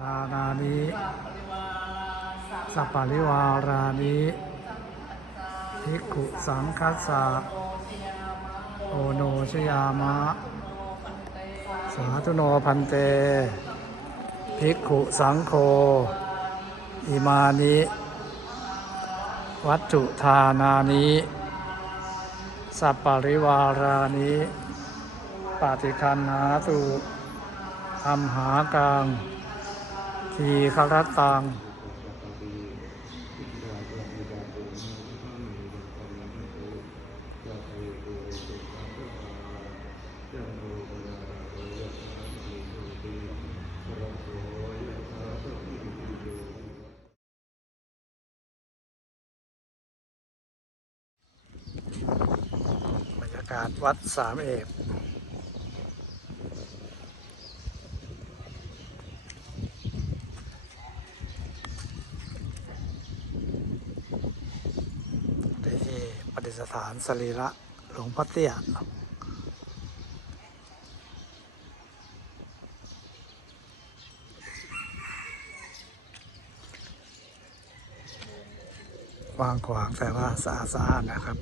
ทานานิสัปปริวารานิภิกขุสังคัสสะโอโนชยามะ สาธุโนพันเต ภิกขุสังโฆอิมานิ วัตถุทานานิสัปปริวารานิปฏิคันหาตุธรรมหากัง ทีครตังบรรยากาศวัดสามเอก ที่ปฏิสถานสรีระหลวงพ่อเตี้ยวางขวางแต่ว่าสะอาดสะอาดนะครับ